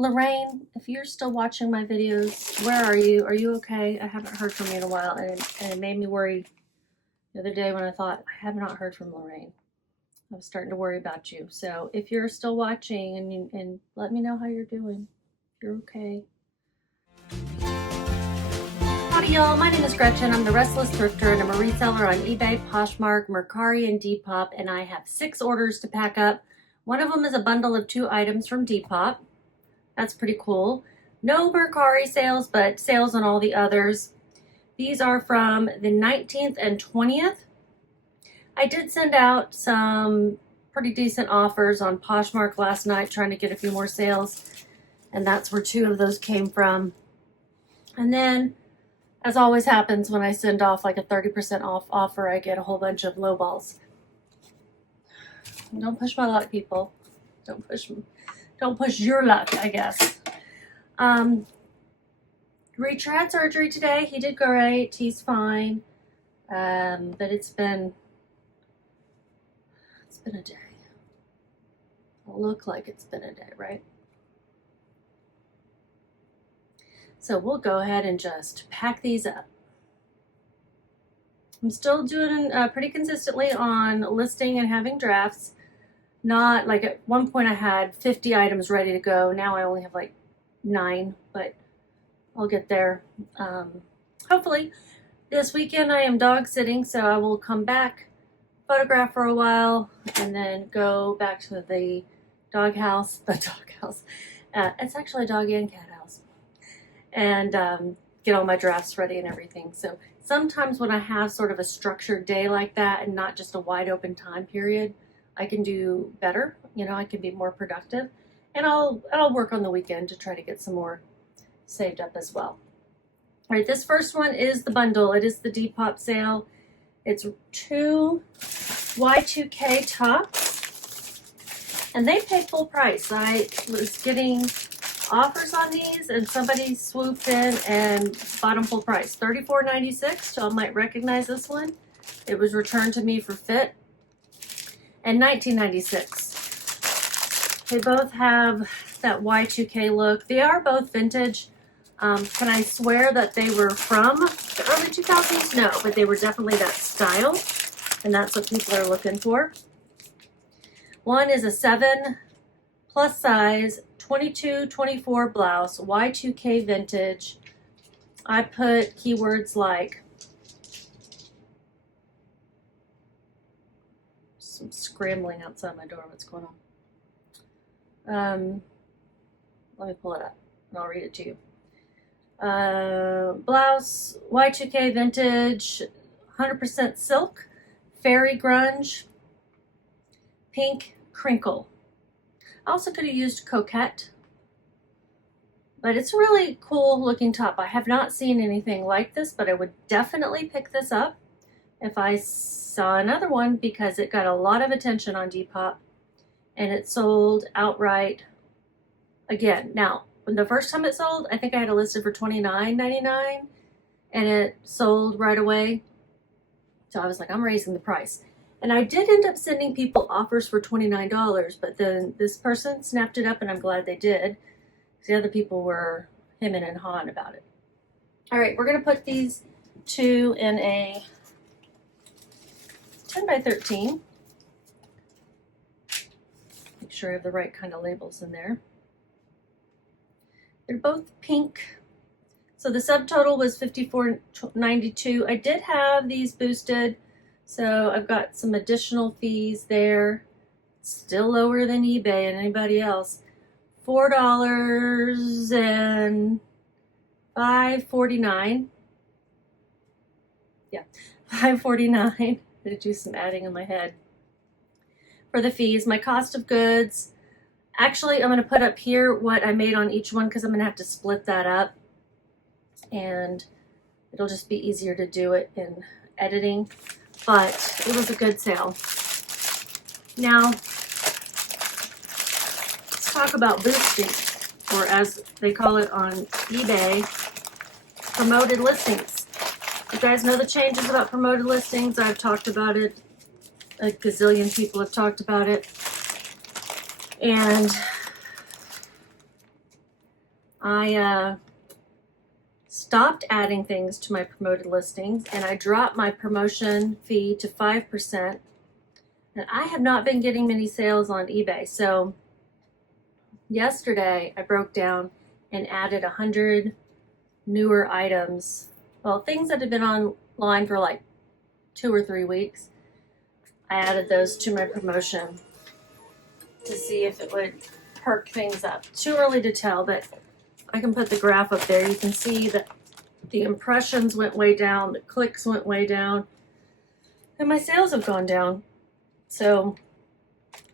Lorraine, if you're still watching my videos, where are you? Are you okay? I haven't heard from you in a while, and it made me worry the other day when I thought, I have not heard from Lorraine. I was starting to worry about you. So if you're still watching, and let me know how you're doing. If you're okay. Howdy y'all, my name is Gretchen. I'm the Restless Thrifter, and I'm a reseller on eBay, Poshmark, Mercari, and Depop, and I have 6 orders to pack up. One of them is a bundle of 2 items from Depop. That's pretty cool. No Mercari sales, but sales on all the others. These are from the 19th and 20th. I did send out some pretty decent offers on Poshmark last night, trying to get a few more sales, and that's where 2 of those came from. And then, as always happens when I send off like a 30% off offer, I get a whole bunch of lowballs. Don't push my luck, people. Don't push your luck, I guess. Reacher had surgery today. He did great. He's fine. But it's been a day. It'll look like it's been a day, right? So we'll go ahead and just pack these up. I'm still doing pretty consistently on listing and having drafts. Not like at one point I had 50 items ready to go. Now I only have like 9, but I'll get there. Hopefully this weekend I am dog sitting, so I will come back, photograph for a while, and then go back to the dog house. It's actually a dog and cat house. And get all my drafts ready and everything. So sometimes when I have sort of a structured day like that and not just a wide open time period, I can do better. You know, I can be more productive, and I'll work on the weekend to try to get some more saved up as well. All right, this first one is the bundle. It is the Depop sale. It's 2 Y2K tops, and they pay full price. I was getting offers on these, and somebody swooped in and bought them full price, $34.96. So I might recognize this one. It was returned to me for fit, and $19.96. They both have that Y2K look. They are both vintage. Can I swear that they were from the early 2000s? No, but they were definitely that style, and that's what people are looking for. One is a 7 plus size 22-24 blouse, Y2K vintage. I put keywords like some scrambling outside my door. What's going on? Let me pull it up and I'll read it to you. Blouse, Y2K vintage, 100% silk, fairy grunge, pink crinkle. I also could have used coquette, but it's a really cool looking top. I have not seen anything like this, but I would definitely pick this up if I saw another one, because it got a lot of attention on Depop, and it sold outright again. Now, when the first time it sold, I think I had it listed for $29.99, and it sold right away. So I was like, I'm raising the price. And I did end up sending people offers for $29, but then this person snapped it up, and I'm glad they did. The other people were hemming and hawing about it. All right, we're going to put these 2 in a 10 by 13. Make sure I have the right kind of labels in there. They're both pink. So the subtotal was $54.92. I did have these boosted, so I've got some additional fees there. Still lower than eBay and anybody else. $4 and $5.49. Yeah, $5.49. I had to do some adding in my head for the fees. My cost of goods. Actually, I'm going to put up here what I made on each one, because I'm going to have to split that up, and it'll just be easier to do it in editing. But it was a good sale. Now, let's talk about boosting, or as they call it on eBay, promoted listings. You guys know the changes about promoted listings. I've talked about it. A gazillion people have talked about it. And I stopped adding things to my promoted listings, and I dropped my promotion fee to 5%. And I have not been getting many sales on eBay. So yesterday I broke down and added 100 newer items. Well, things that had been online for like 2 or 3 weeks. I added those to my promotion to see if it would perk things up. Too early to tell, but I can put the graph up there. You can see that the impressions went way down, the clicks went way down, and my sales have gone down. So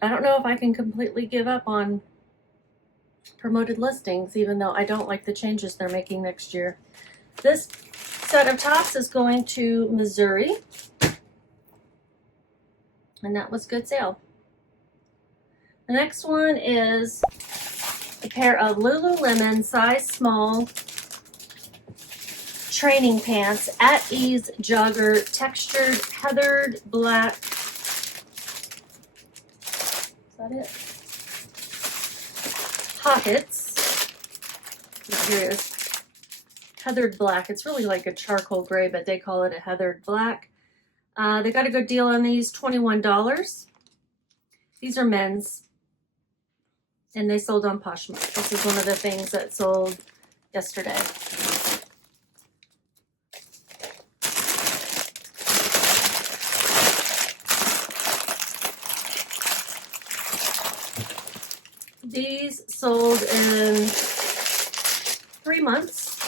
I don't know if I can completely give up on promoted listings, even though I don't like the changes they're making next year. This set of tops is going to Missouri, and that was good sale. The next one is a pair of Lululemon size small training pants, at ease jogger, textured heathered black. Is that it? Pockets. Here it is. Heathered black. It's really like a charcoal gray, but they call it a heathered black. They got a good deal on these, $21. These are men's, and they sold on Poshmark. This is one of the things that sold yesterday. These sold in 3 months,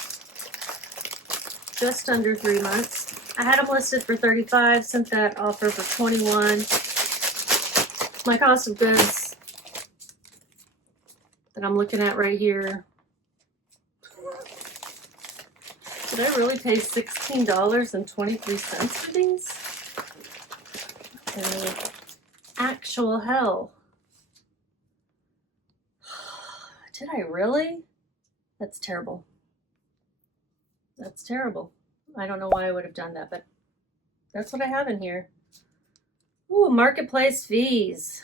just under 3 months. I had them listed for $35, sent that offer for $21. My cost of goods that I'm looking at right here. Did I really pay $16.23 for these? In the actual hell. Did I really? That's terrible. That's terrible. I don't know why I would have done that, but that's what I have in here. Ooh, marketplace fees.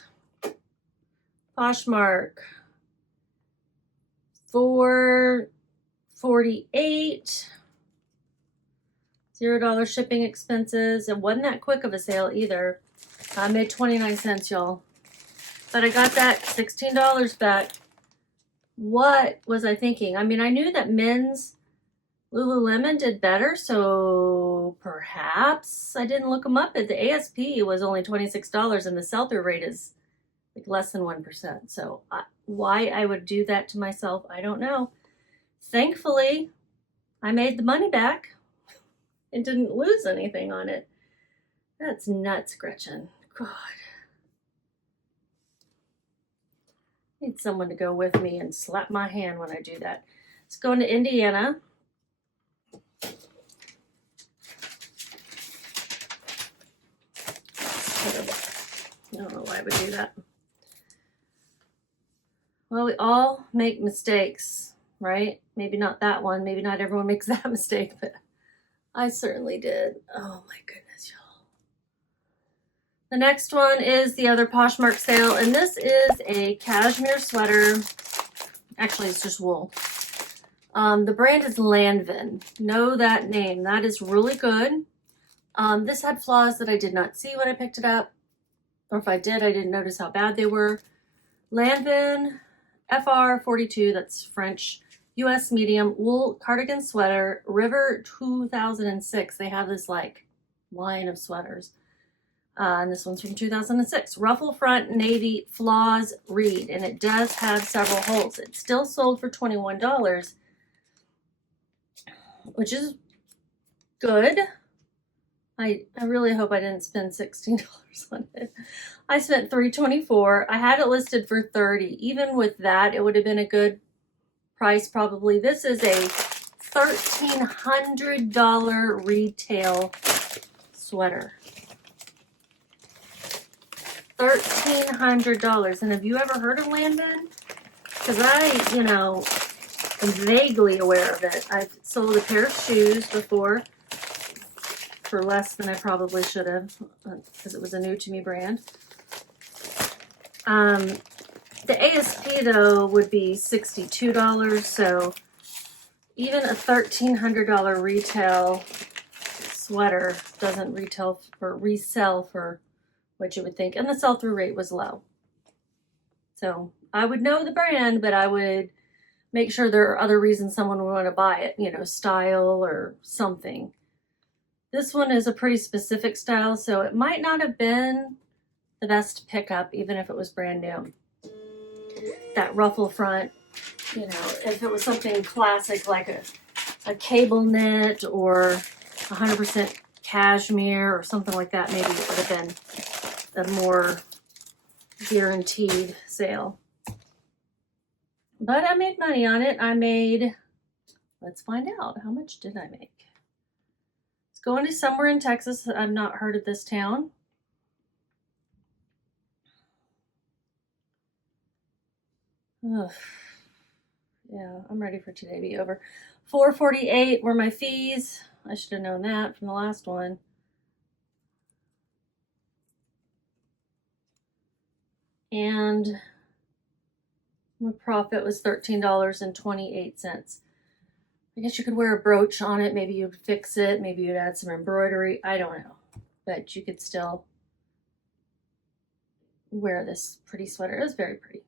Poshmark. $4.48. $0 shipping expenses. It wasn't that quick of a sale either. I made 29 cents, y'all. But I got that $16 back. What was I thinking? I mean, I knew that men's Lululemon did better, so perhaps I didn't look them up. The ASP was only $26, and the sell-through rate is like less than 1%. So why I would do that to myself, I don't know. Thankfully, I made the money back and didn't lose anything on it. That's nuts, Gretchen. God. I need someone to go with me and slap my hand when I do that. Let's go into Indiana. I don't know why I would do that. Well, we all make mistakes, right? Maybe not that one. Maybe not everyone makes that mistake, but I certainly did. Oh my goodness, y'all. The next one is the other Poshmark sale, and this is a cashmere sweater. Actually, it's just wool. The brand is Lanvin. Know that name. That is really good. This had flaws that I did not see when I picked it up. Or if I did, I didn't notice how bad they were. Lanvin FR42, that's French, US medium, wool cardigan sweater, River 2006. They have this like line of sweaters. And this one's from 2006. Ruffle front, navy, flaws, reed. And it does have several holes. It's still sold for $21, which is good. I really hope I didn't spend $16 on it. I spent $3.24. I had it listed for $30. Even with that, it would have been a good price probably. This is a $1,300 retail sweater. $1,300. And have you ever heard of Lanvin? Because I, am vaguely aware of it. I've sold a pair of shoes before for less than I probably should have because it was a new to me brand. The ASP though would be $62, so even a $1,300 retail sweater doesn't resell for what you would think, and the sell-through rate was low. So I would know the brand, but I would make sure there are other reasons someone would want to buy it, you know, style or something. This one is a pretty specific style, so it might not have been the best pickup, even if it was brand new. That ruffle front, you know, if it was something classic like a cable knit or 100% cashmere or something like that, maybe it would have been a more guaranteed sale. But I made money on it. Let's find out. How much did I make? It's going to somewhere in Texas. I've not heard of this town. Ugh. Yeah, I'm ready for today to be over. $4.48 were my fees. I should have known that from the last one. And my profit was $13.28. I guess you could wear a brooch on it. Maybe you'd fix it. Maybe you'd add some embroidery. I don't know. But you could still wear this pretty sweater. It was very pretty.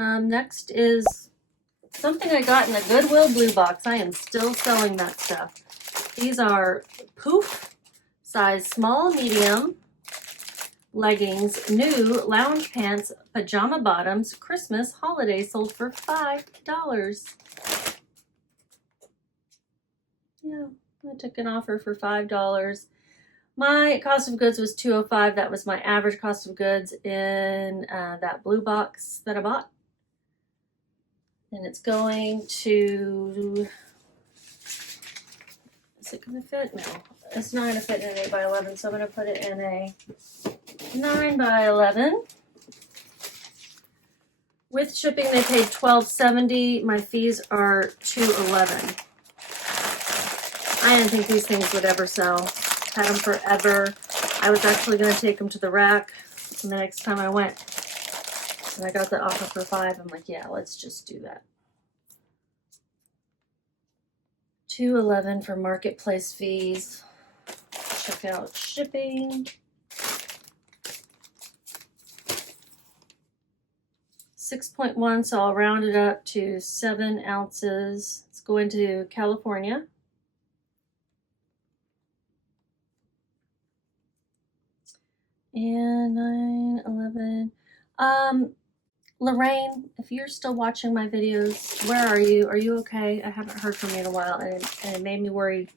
Next is something I got in the Goodwill Blue Box. I am still selling that stuff. These are Poof, size small, medium, leggings, new lounge pants, pajama bottoms, Christmas holiday, sold for $5. Yeah, I took an offer for $5. My cost of goods was $205. That was my average cost of goods in that blue box that I bought. And it's going to, is it going to fit? No, it's not going to fit in an 8x11, so I'm going to put it in a 9x11. With shipping, they paid $12.70. My fees are $2.11. I didn't think these things would ever sell. Had them forever. I was actually going to take them to the rack the next time I went. And I got the offer for $5. I'm like, yeah, let's just do that. $2.11 for marketplace fees. Check out shipping. 6.1, so I'll round it up to 7 ounces. It's going to California. And 9, 11. Lorraine, if you're still watching my videos, where are you? Are you okay? I haven't heard from you in a while, and it made me worry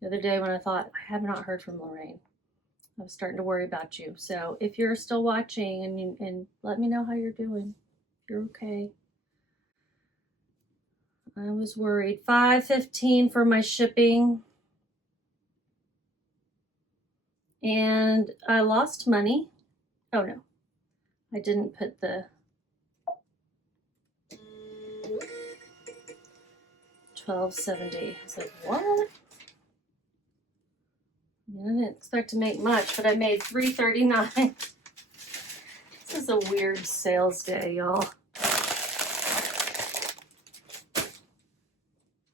the other day when I thought, I have not heard from Lorraine. I was starting to worry about you. So if you're still watching, and let me know how you're doing. If you're okay. I was worried. $5.15 for my shipping. And I lost money. Oh no, I didn't put the $12.70. I was like, what? I didn't expect to make much, but I made $3.39. This is a weird sales day, y'all.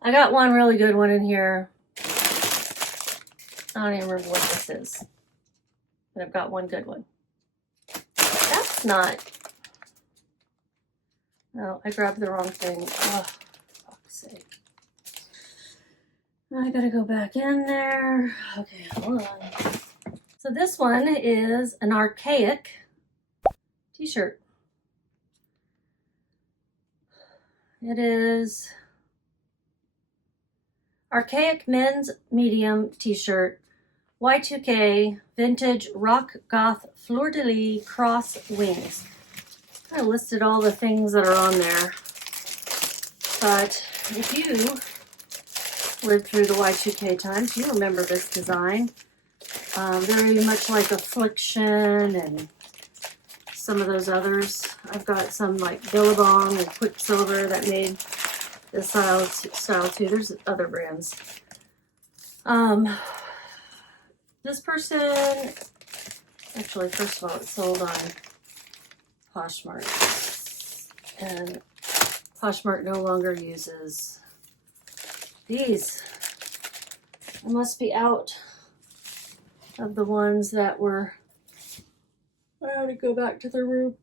I got one really good one in here. I don't even remember what this is, but I've got one good one. That's not. Oh, I grabbed the wrong thing. Oh, for fuck's sake. I gotta go back in there. Okay, hold on. So this one is an archaic t-shirt. It is archaic men's medium t-shirt, Y2K, vintage rock goth fleur-de-lis cross wings. I listed all the things that are on there, but if you lived through the Y2K times, you remember this design. Very much like Affliction and some of those others. I've got some like Billabong and Quicksilver that made this style too. There's other brands. This person Actually, first of all, it's sold on Poshmark. And Poshmark no longer uses these. I must be out of the ones that were... I have to go back to the room.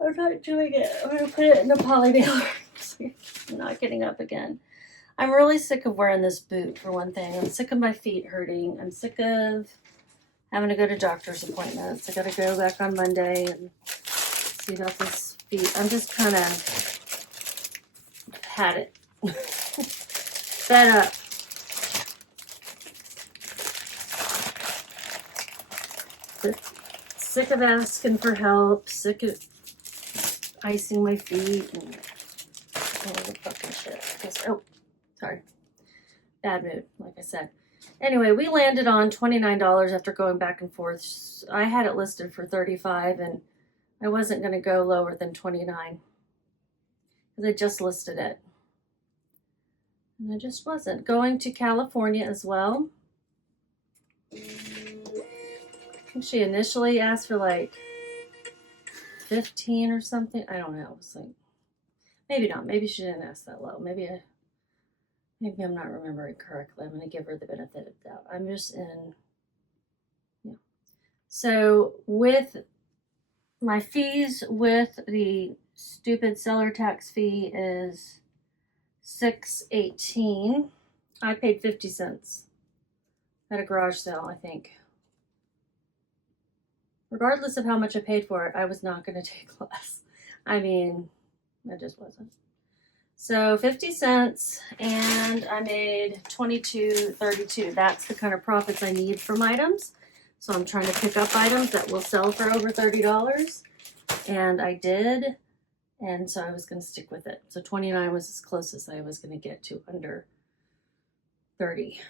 I'm not doing it. I'm going to put it in a poly mailer. I'm not getting up again. I'm really sick of wearing this boot, for one thing. I'm sick of my feet hurting. I'm sick of having to go to doctor's appointments. I got to go back on Monday and see about this feet. I'm just kind of had it. Fed up. Sick of asking for help. Sick of icing my feet and all the fucking shit. Just, oh, sorry. Bad mood, like I said. Anyway, we landed on $29 after going back and forth. I had it listed for $35 and I wasn't going to go lower than $29 because I just listed it. And I just wasn't. Going to California as well. I think she initially asked for like 15 or something. I don't know. It was like, maybe not. Maybe she didn't ask that low. Maybe I'm not remembering correctly. I'm going to give her the benefit of the doubt. I'm just in, yeah. So with my fees, with the stupid seller tax fee is $6.18. I paid 50 cents at a garage sale, I think. Regardless of how much I paid for it, I was not going to take less. I mean, I just wasn't. So 50 cents, and I made $22.32. That's the kind of profits I need from items. So I'm trying to pick up items that will sell for over $30. And I did. And so I was going to stick with it. So 29 was as close as I was going to get to under 30.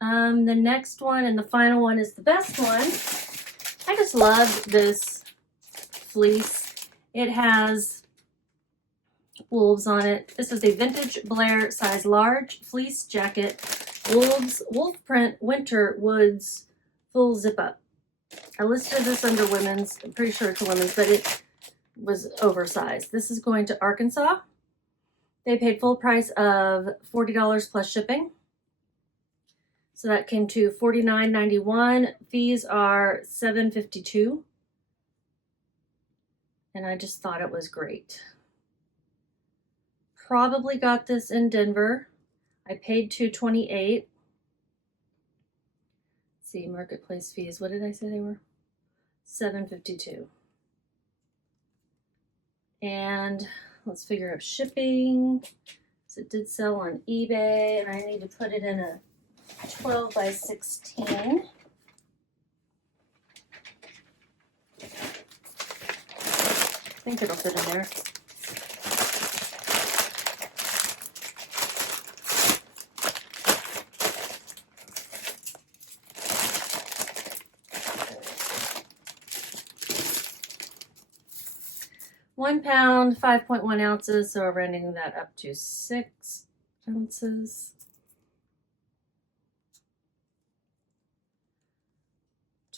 The next one and the final one is the best one. I just love this fleece. It has wolves on it. This is a vintage Blair size large fleece jacket. Wolf print winter woods full zip up. I listed this under women's. I'm pretty sure it's a women's, but it was oversized. This is going to Arkansas. They paid full price of $40 plus shipping. So that came to $49.91. Fees are $7.52. And I just thought it was great. Probably got this in Denver. I paid $2.28. Let's see, marketplace fees. What did I say they were? $7.52. And let's figure out shipping. So it did sell on eBay, and I need to put it in a 12 by 16. I think it'll fit in there. £1, 5.1 ounces, so we're rounding that up to 6 ounces.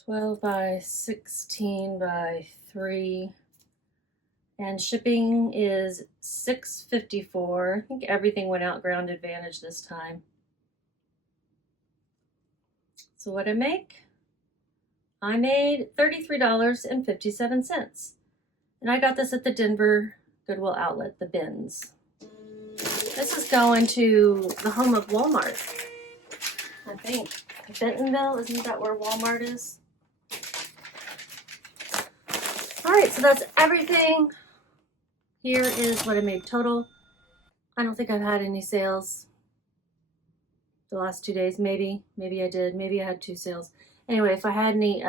12 by 16 by 3. And shipping is $6.54. I think everything went out Ground Advantage this time. So what did I make? I made $33.57. And I got this at the Denver Goodwill outlet, the bins. This is going to the home of Walmart, I think. Bentonville, isn't that where Walmart is? All right, so that's everything. Here is what I made total. I don't think I've had any sales the last 2 days. Maybe I did. Maybe I had 2 sales. Anyway, if I had any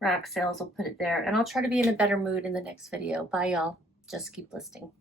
rack sales, I'll put it there. And I'll try to be in a better mood in the next video. Bye, y'all. Just keep listing.